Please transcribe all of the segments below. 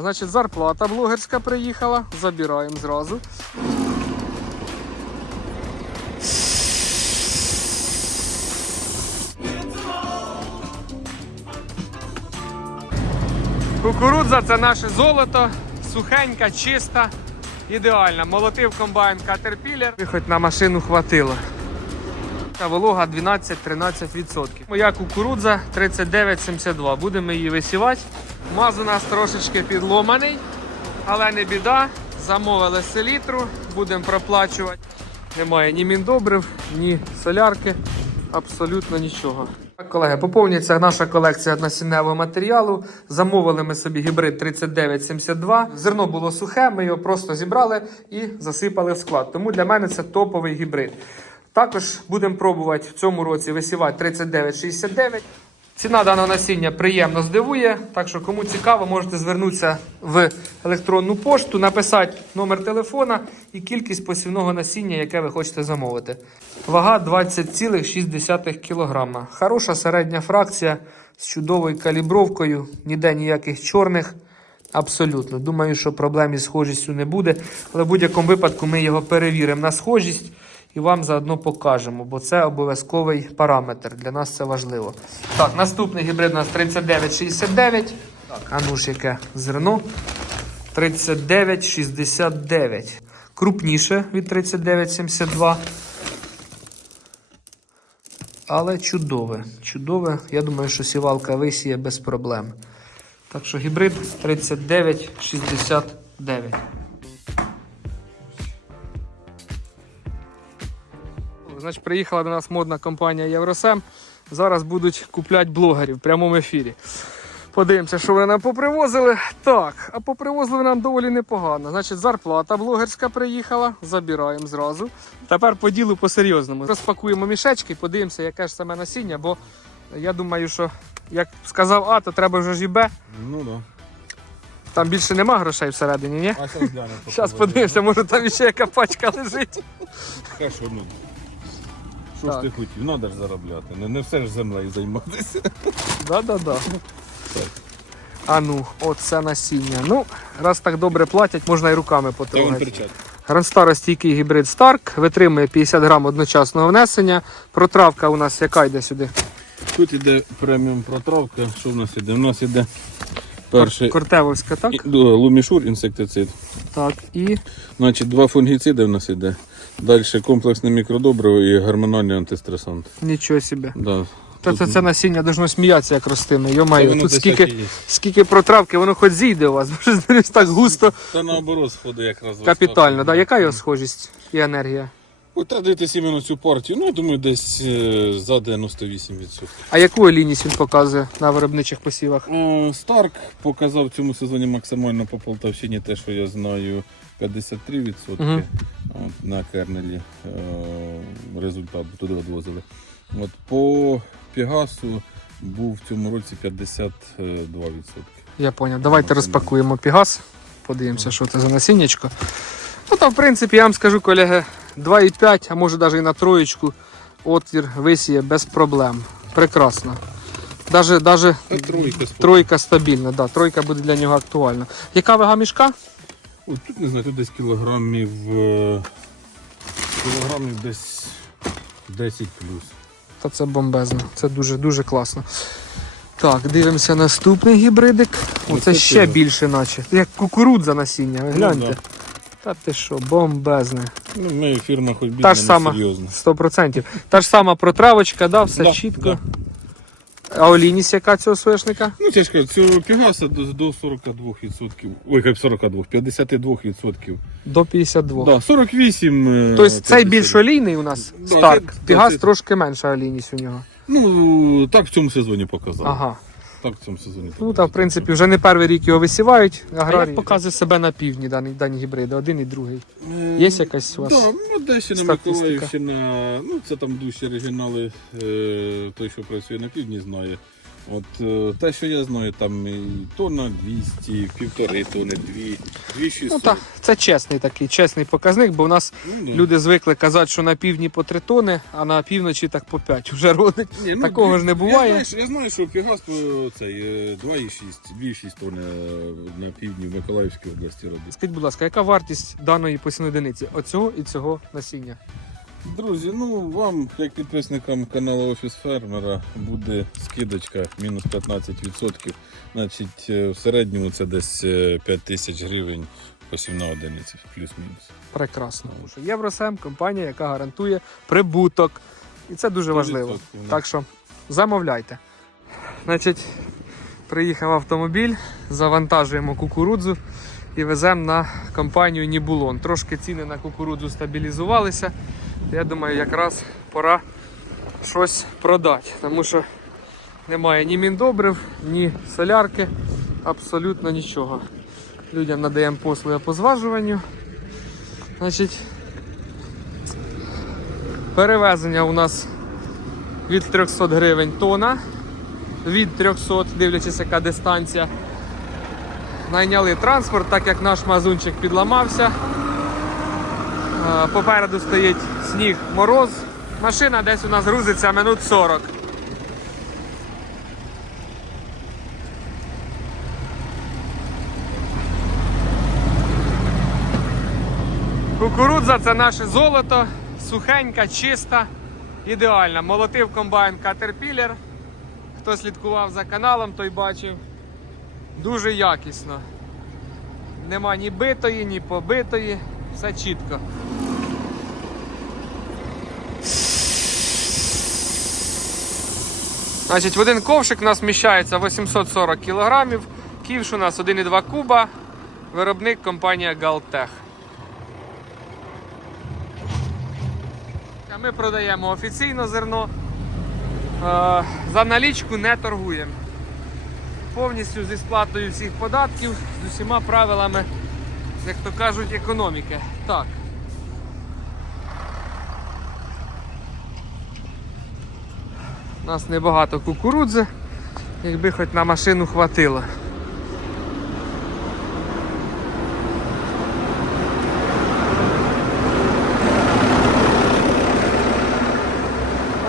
Значить, зарплата блогерська приїхала, забираємо зразу. Кукурудза це наше золото, сухенька, чиста, ідеальна. Молотив комбайн Caterpillar. Хоч на машину хватило. Та волога 12-13%. Моя кукурудза 39,72. Будемо її висівати. Маз у нас трошечки підломаний, але не біда. Замовили селітру, будемо проплачувати. Немає ні міндобрив, ні солярки, абсолютно нічого. Так, колеги, поповнюється наша колекція насінневого матеріалу. Замовили ми собі гібрид 3972. Зерно було сухе, ми його просто зібрали і засипали в склад. Тому для мене це топовий гібрид. Також будемо пробувати в цьому році висівати 3969. Ціна даного насіння приємно здивує. Так що, кому цікаво, можете звернутися в електронну пошту, написати номер телефона і кількість посівного насіння, яке ви хочете замовити. Вага 20,6 кг. Хороша середня фракція з чудовою калібровкою, ніде ніяких чорних. Абсолютно. Думаю, що проблем із схожістю не буде. Але в будь-якому випадку ми його перевіримо на схожість і вам заодно покажемо, бо це обов'язковий параметр. Для нас це важливо. Так, наступний гібрид у нас 3969. А ну ж яке зерно. 3969. Крупніше від 3972. Але чудове. Чудове. Я думаю, що сівалка висіє без проблем. Так що гібрид 3969. Значить, приїхала до нас модна компанія Євросем. Зараз будуть купляти блогерів в прямому ефірі. Подивимося, що вони нам попривозили. Так, а попривозили нам доволі непогано. Значить, зарплата блогерська приїхала, забираємо зразу. Тепер по ділу по-серйозному. Розпакуємо мішечки, подивимося, яке ж саме насіння, бо я думаю, що як сказав А, то треба вже ж і Б. Ну да. Там більше нема грошей всередині, ні? А зараз глянемо. Зараз подивимося, може там ще яка пачка лежить. Хорошо, ну. Що ж ти хотів? Надо ж заробляти. Не, не все ж землею займатися. Да-да-да. А ну, оце насіння. Ну, раз так добре платять, можна і руками потрогати. перчать. Гранстаростійкий гібрид Stark витримує 50 грам одночасного внесення. Протравка у нас яка йде сюди? Тут іде преміум протравка. Що в нас іде? У нас іде перший Кортевовська, так? лумішур інсектицид. Так. І Значить, два фунгіциди в нас іде. Далі комплексне мікродобриво і гормональний антистресант. нічого собі. Да. Та це, це насіння должно сміятися, як ростиме. Йомаю, тут скільки, так скільки протравки, воно хоч зійде у вас, бо ж так густо. Та наоборот сходить якраз. Капітально, да? яка його схожість і енергія? Треба дивитися іменно цю партію. Ну, я думаю, десь е, за 98%. А яку олійність він показує на виробничих посівах? Е, Старк показав в цьому сезоні максимально по Полтавщині те, що я знаю, 53% Мгм. От, на кернелі е, результат туди відвозили. От, по Пігасу був в цьому році 52%. Я поняв. Давайте розпакуємо пігас. Подивимося, що це за насіннячко. Ну там, в принципі, я вам скажу, колеги, 2,5, а може навіть і на троєчку отвір висіє без проблем. Прекрасно. Даже, даже тройка тройка стабільна, да, тройка буде для нього актуальна. Яка вага мішка? Ой, тут не знаю, тут десь кілограмів. е, Кілограмів десь 10 плюс. Та це бомбезно. Це дуже дуже класно. Так, дивимося наступний гібридик. Оце Оце ще більше, наче. Як кукурудза насіння, ви гляньте. да. Та ти що, бомбезне. Ну, ми фірма хоч бідна, Та ж сама. серйозна. 100%. Та ж сама протравочка, да, все Да, чітко. да. А олійність яка цього соняшника? Ну, я ж кажу, цього пігаса до, до 42%. Ой, як 42, 52%. До 52. Да, 48. е, Тобто цей 50. більш олійний у нас Да, Старк. це- Пігас це- трошки менша олійність у нього. Ну, так в цьому сезоні показав. Ага. Так в цьому сезоні. Ну та в принципі вже не перший рік його висівають. А Аграрії. як показує себе на півдні дані, дані гібриди, один і другий. Е, Є якась у вас? Так, ну, Одещина, статистика? Миколаївщина, ну це там душі регіонали, е, той, що працює на півдні, знає. От е, те, що я знаю, там і тонна 200, півтори тонни, 2, 2600. Ну так, це чесний такий, чесний показник, бо в нас Ну, люди звикли казати, що на півдні по 3 тони, а на півночі так по 5 вже родить. Ні, ну, Такого дві- ж не Я буває. знаю, що- я знаю, що Пігас по цей е, 2,6, 2,6 тонн е, на півдні в Миколаївській області робить. Скажіть, будь ласка, яка вартість даної посівної одиниці? Оцього і цього насіння? Друзі, ну вам, як підписникам каналу Офіс Фермера, буде скидочка мінус 15%. Значить, е, в середньому це десь е, 5 тисяч гривень посівна одиниця, плюс-мінус. Прекрасно. Тому що Євросем компанія, яка гарантує прибуток. І це дуже важливо. Так що замовляйте. Значить, приїхав автомобіль, завантажуємо кукурудзу і веземо на компанію Нібулон. Трошки ціни на кукурудзу стабілізувалися. Я думаю, якраз пора щось продати, тому що немає ні міндобрив, ні солярки, абсолютно нічого. Людям надаємо послуги по зважуванню. Значить, перевезення у нас від 300 гривень тона, від 300, дивлячись, яка дистанція. Найняли транспорт, так як наш мазунчик підламався. Попереду стоїть сніг, мороз. Машина десь у нас грузиться минут 40. Кукурудза це наше золото, сухенька, чиста, ідеальна. Молотив комбайн Caterpillar. Хто слідкував за каналом, той бачив. Дуже якісно. Нема ні битої, ні побитої. Все чітко. Значить, в один ковшик у нас вміщається 840 кг. Ківш у нас 1,2 куба. Виробник компанія Галтех. Ми продаємо офіційно зерно. Е, За налічку не торгуємо. Повністю зі сплатою всіх податків, з усіма правилами, як то кажуть, економіки. Так. У нас небагато кукурудзи, якби хоч на машину хватило.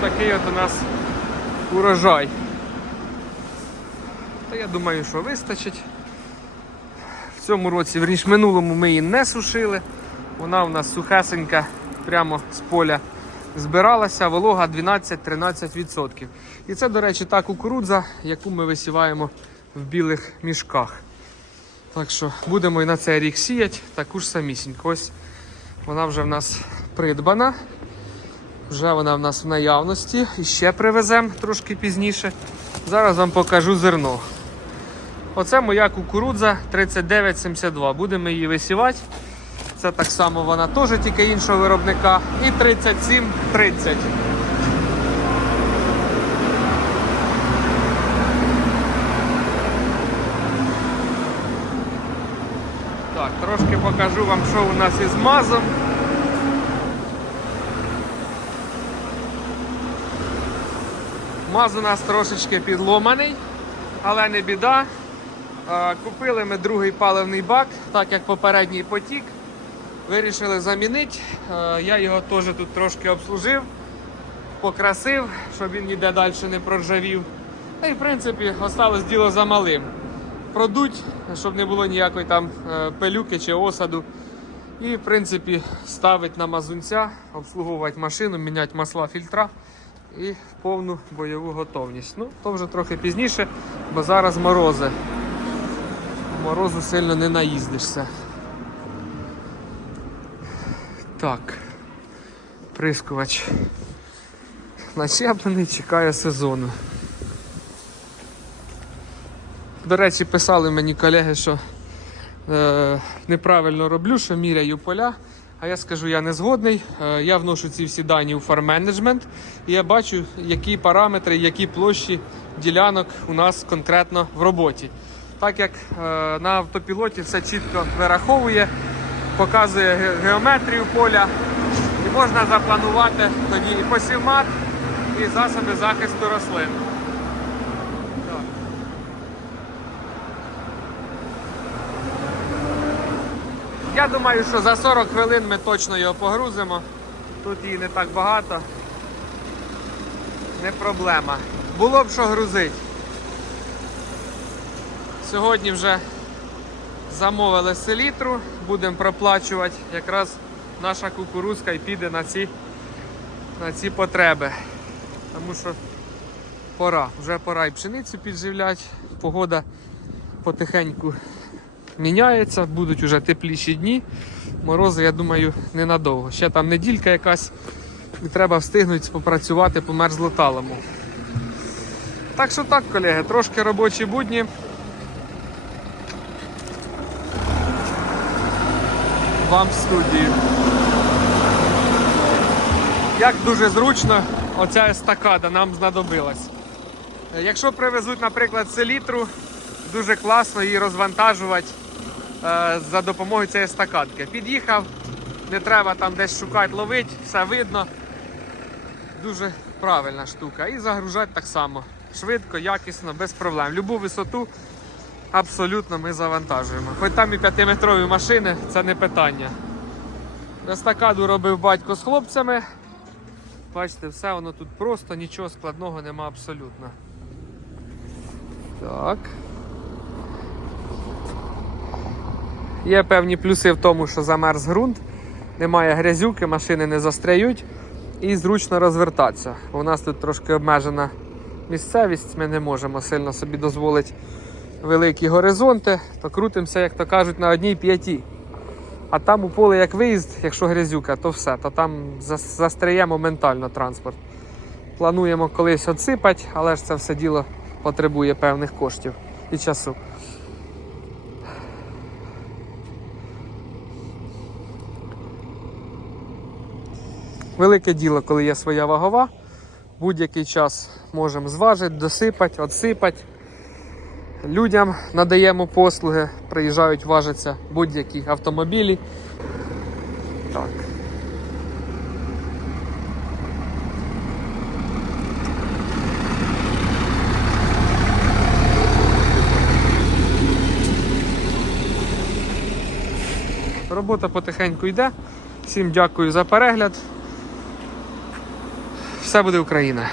Такий от у нас урожай. Та я думаю, що вистачить. В цьому році, верніше, минулому ми її не сушили. Вона у нас сухесенька, прямо з поля збиралася, волога 12-13%. І це, до речі, та кукурудза, яку ми висіваємо в білих мішках. Так що будемо і на цей рік сіяти таку ж самісіньку. Ось вона вже в нас придбана. Вже вона в нас в наявності. І ще привеземо трошки пізніше. Зараз вам покажу зерно. Оце моя кукурудза 3972. Будемо її висівати. Це так само вона теж тільки іншого виробника. І 3730. Так, трошки покажу вам, що у нас із мазом. Маз у нас трошечки підломаний, але не біда. Е, Купили ми другий паливний бак, так як попередній потік. Вирішили замінити. Е, Я його теж тут трошки обслужив, покрасив, щоб він ніде далі не проржавів. Та й в принципі осталось діло за малим. Продуть, щоб не було ніякої там е, пилюки чи осаду. І в принципі ставить на мазунця, обслуговувати машину, міняти масла фільтра і повну бойову готовність. Ну, то вже трохи пізніше, бо зараз морози. Морозу сильно не наїздишся. Так. Прискувач. Начеплений, чекає сезону. До речі, писали мені колеги, що е, неправильно роблю, що міряю поля. А я скажу, я не згодний. Е, я вношу ці всі дані у фарм-менеджмент і я бачу, які параметри, які площі ділянок у нас конкретно в роботі. Так як е, на автопілоті все чітко вираховує, показує геометрію поля. І можна запланувати тоді і посівмат, і засоби захисту рослин. Я думаю, що за 40 хвилин ми точно його погрузимо. Тут її не так багато. Не проблема. Було б що грузить Сьогодні вже замовили селітру будемо проплачувати. Якраз наша кукурузка і піде на ці, на ці потреби. Тому що пора, вже пора і пшеницю підживляти. Погода потихеньку міняється, будуть вже тепліші дні. Морози, я думаю, ненадовго. Ще там неділька якась і треба встигнути попрацювати по мерзлоталому. Так що так, колеги, трошки робочі будні. Вам в студію. Як дуже зручно оця естакада нам знадобилась. Е, Якщо привезуть, наприклад, селітру, дуже класно її розвантажувати е, за допомогою цієї естакадки. Під'їхав, не треба там десь шукати, ловити, все видно. Дуже правильна штука. І загружати так само. Швидко, якісно, без проблем. Любу висоту абсолютно ми завантажуємо. Хоч там і 5-метрові машини, це не питання. Естакаду робив батько з хлопцями. Бачите, все воно тут просто, нічого складного нема абсолютно. Так. Є певні плюси в тому, що замерз ґрунт, немає грязюки, машини не застряють і зручно розвертатися. У нас тут трошки обмежена місцевість, ми не можемо сильно собі дозволити великі горизонти, то крутимося, як то кажуть, на одній п'яті. А там у поле як виїзд, якщо грязюка, то все, то там зас- застряє моментально транспорт. Плануємо колись отсипати, але ж це все діло потребує певних коштів і часу. Велике діло, коли є своя вагова. Будь-який час можемо зважити, досипати, отсипати. Людям надаємо послуги, приїжджають, важаться будь-які автомобілі. Так. Робота потихеньку йде. Всім дякую за перегляд. Все буде Україна.